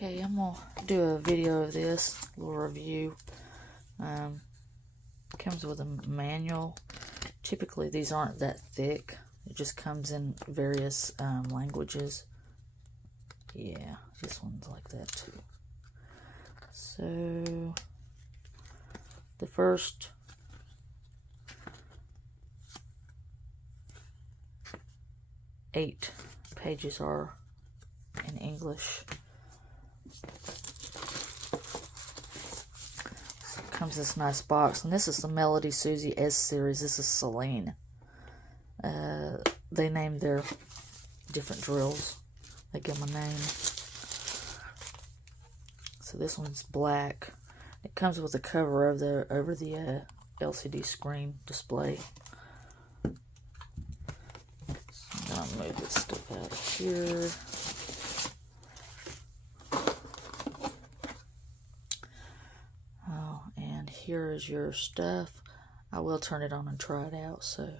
Okay, I'm gonna do a video of this, a little review. Comes with a manual. Typically these aren't that thick. It just comes in various languages. Yeah, this one's like that too. So the first eight pages are in English. So it comes this nice box, and this is the MelodySusie S series. This is Celine. They named their different drills. They give them a name. So this one's black. It comes with a cover of the over the LCD screen display. So I'm gonna move this stuff out of here. Oh, and here is your stuff. I will turn it on and try it out. So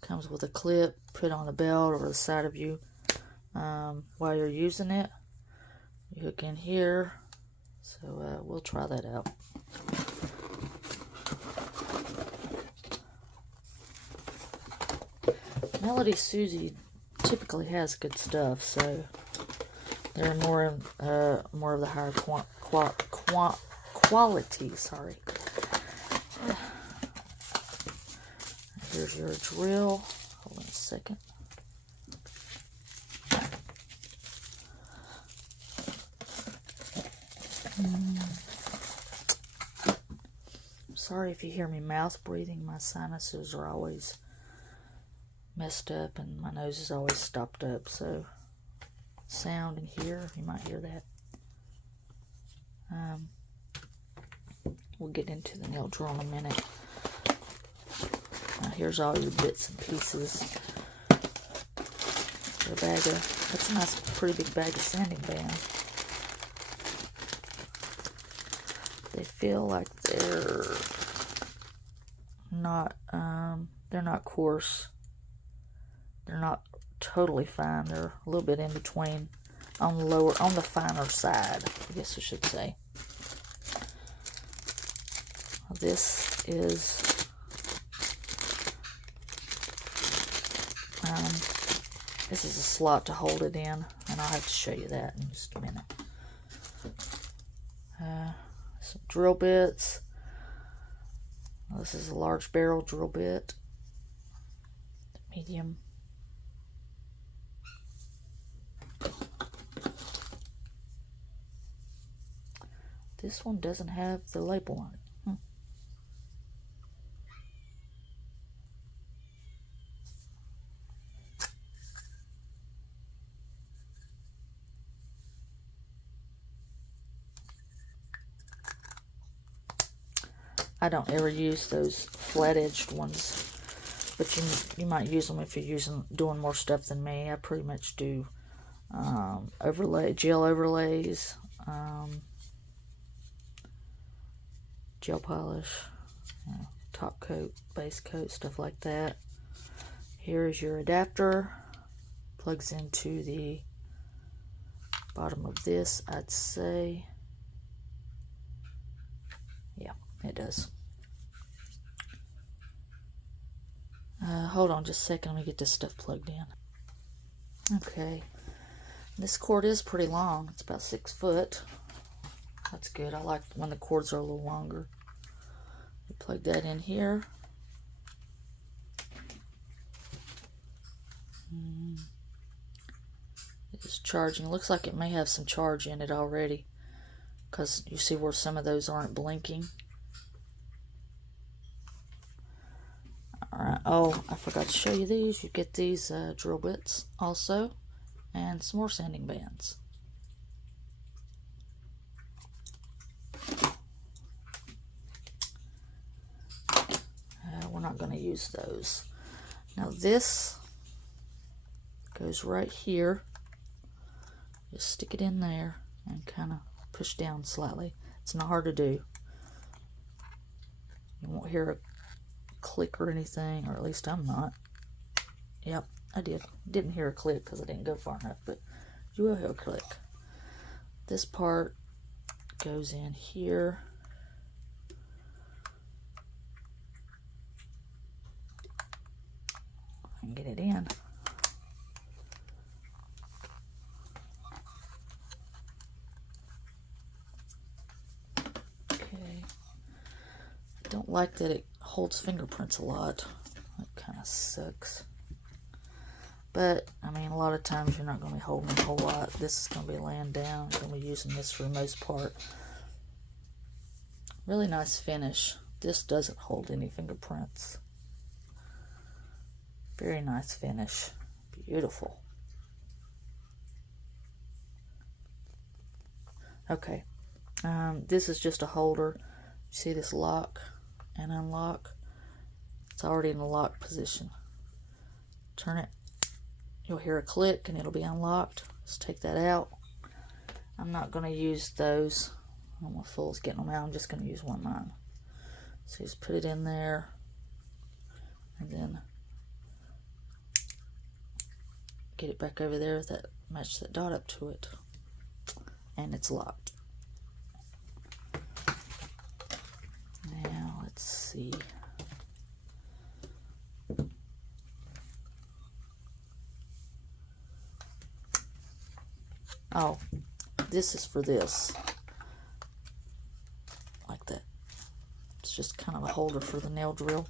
comes with a clip, put on a belt or the side of you while you're using it. You hook in here, so we'll try that out. MelodySusie typically has good stuff, so they're more of the higher quality. Sorry. Here's your drill. Hold on a second. Sorry if you hear me mouth breathing. My sinuses are always messed up and my nose is always stopped up, so sound in here, you might hear that. We'll get into the nail drill in a minute. Now here's all your bits and pieces. That's a nice, pretty big bag of sanding band. They feel like they're not coarse. They're not totally fine. They're a little bit in between, on the finer side, I guess I should say. This is a slot to hold it in, and I'll have to show you that in just a minute. Some drill bits. This is a large barrel drill bit. Medium. This one doesn't have the label on it. I don't ever use those flat-edged ones, but you might use them if you're doing more stuff than me. I pretty much do gel overlays, gel polish, top coat, base coat, stuff like that. Here is your adapter. Plugs into the bottom of this, I'd say. Yeah, it does. Hold on just a second, let me get this stuff plugged in. Okay, this cord is pretty long. It's about 6 foot. That's good. I like when the cords are a little longer. You plug that in here. It is charging. It looks like it may have some charge in it already, because you see where some of those aren't blinking. Alright, oh, I forgot to show you these. You get these drill bits also, and some more sanding bands. We're not going to use those. Now this goes right here. Just stick it in there and kind of push down slightly. It's not hard to do. You won't hear a click or anything, or at least I'm not. Yep, I didn't hear a click because I didn't go far enough, but you will hear a click. This part goes in here. And get it in. Okay. I don't like that it holds fingerprints a lot. That kind of sucks. But, I mean, a lot of times you're not going to be holding a whole lot. This is going to be laying down. I'm going to be using this for the most part. Really nice finish. This doesn't hold any fingerprints. Very nice finish. Beautiful. Okay. This is just a holder. See this lock and unlock? It's already in the lock position. Turn it. You'll hear a click and it'll be unlocked. Let's take that out. I'm not going to use those. I don't want fools getting them out. I'm just going to use one of mine. So just put it in there. And then get it back over there. That match that dot up to it. And it's locked. Now let's see. Oh, this is for this. Like that. It's just kind of a holder for the nail drill.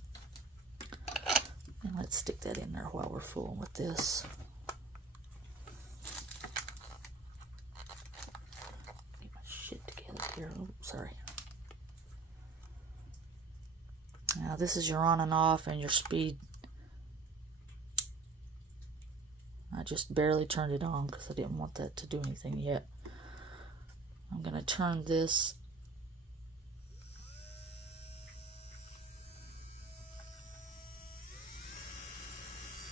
And let's stick that in there while we're fooling with this. Get my shit together here. Oh, sorry. Now this is your on and off and your speed. I just barely turned it on because I didn't want that to do anything yet. I'm going to turn this.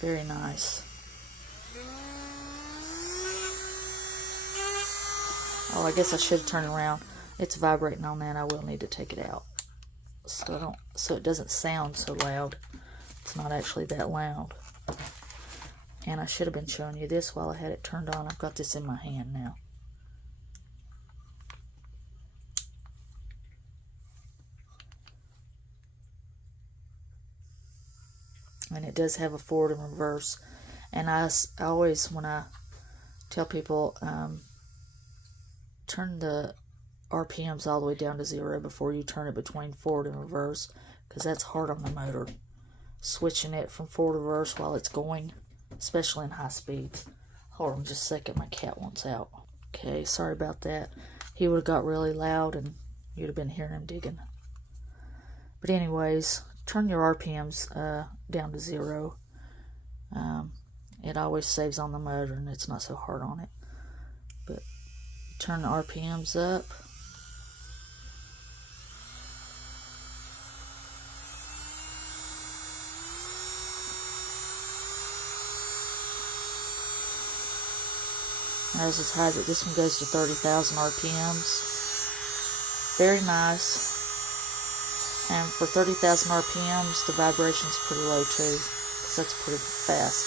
Very nice. Oh, I guess I should turn it around. It's vibrating on that. I will need to take it out. So it doesn't sound so loud. It's not actually that loud. And I should have been showing you this while I had it turned on. I've got this in my hand now. And it does have a forward and reverse. And I always, when I tell people, turn the RPMs all the way down to 0 before you turn it between forward and reverse, because that's hard on the motor. Switching it from forward to reverse while it's going, especially in high speeds. Hold on just a second, my cat wants out. Okay, sorry about that. He would have got really loud and you'd have been hearing him digging. But anyways, turn your RPMs down to 0. It always saves on the motor and it's not so hard on it. But turn the RPMs up. As is high that this one goes to 30,000 RPMs. Very nice. And for 30,000 RPMs, the vibration's pretty low too, because that's pretty fast.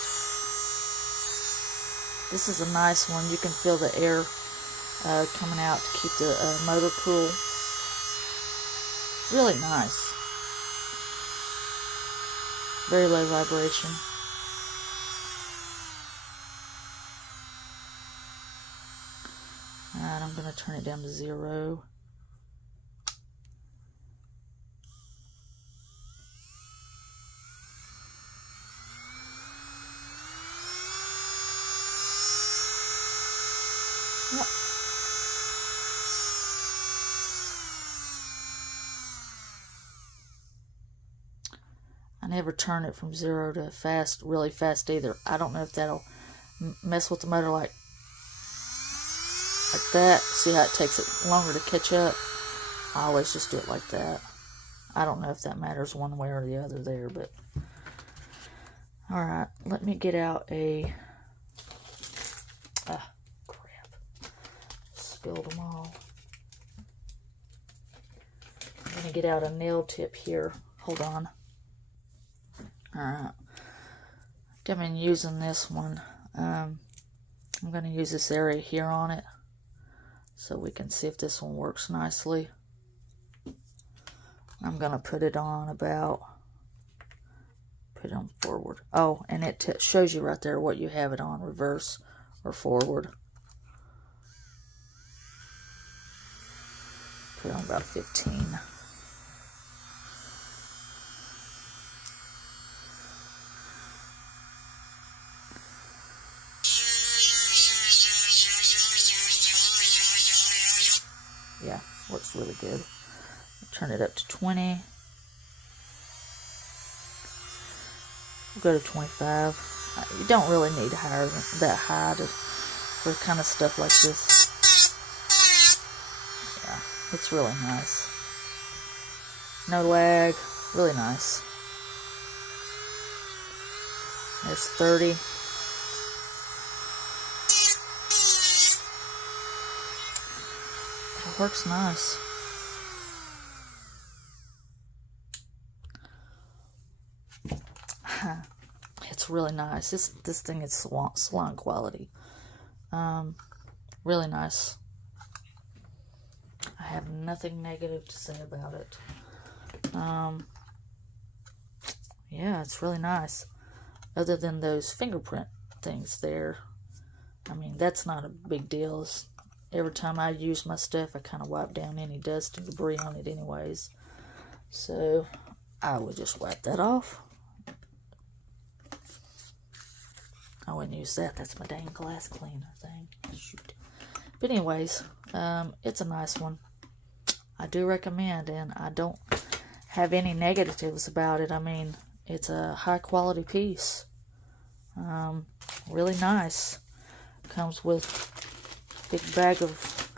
This is a nice one. You can feel the air coming out to keep the motor cool. Really nice. Very low vibration. Alright, I'm going to turn it down to 0. Yep. I never turn it from 0 to fast, really fast either. I don't know if that'll mess with the motor like that. See how it takes it longer to catch up? I always just do it like that. I don't know if that matters one way or the other there, but alright, let me get out a crap. Spilled them all. I'm gonna get out a nail tip here. Hold on. Alright. I've been using this one. I'm gonna use this area here on it. so we can see if this one works nicely. I'm going to put it on forward. Oh, and it shows you right there what you have it on, reverse or forward. Put it on about 15. Yeah, works really good. Turn it up to 20. We'll go to 25. You don't really need that high for kind of stuff like this. Yeah, it's really nice. No lag, really nice. There's 30. It works nice. It's really nice. This thing is salon quality. Really nice. I have nothing negative to say about it. Yeah, it's really nice. Other than those fingerprint things there. I mean, that's not a big deal. Every time I use my stuff, I kind of wipe down any dust and debris on it anyways. So, I would just wipe that off. I wouldn't use that. That's my dang glass cleaner thing. Shoot. But anyways, it's a nice one. I do recommend, and I don't have any negatives about it. I mean, it's a high quality piece. Really nice. Comes with a big bag of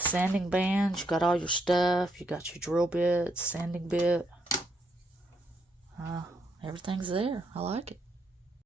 sanding bands. You got all your stuff. You got your drill bit, sanding bit. Everything's there. I like it.